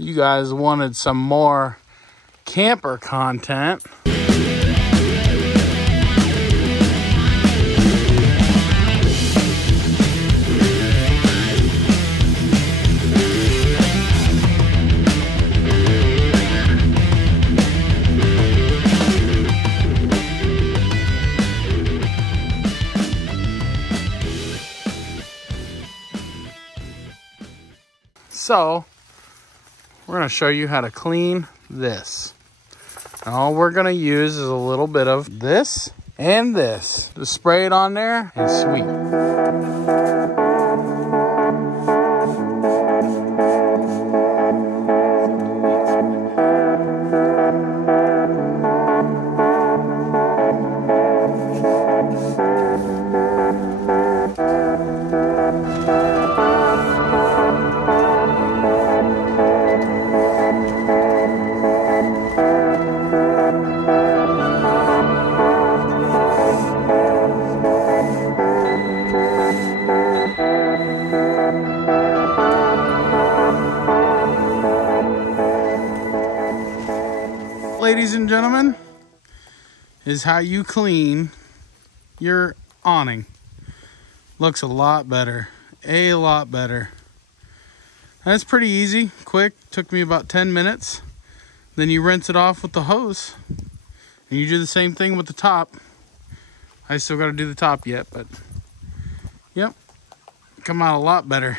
You guys wanted some more camper content. So, we're going to show you how to clean this. And all we're going to use is a little bit of this and this. Just spray it on there and sweep. Ladies and gentlemen, is how you clean your awning. Looks a lot better, a lot better. That's pretty easy, quick, took me about 10 minutes. Then you rinse it off with the hose. And you do the same thing with the top. I still got to do the top yet, but yep, come out a lot better.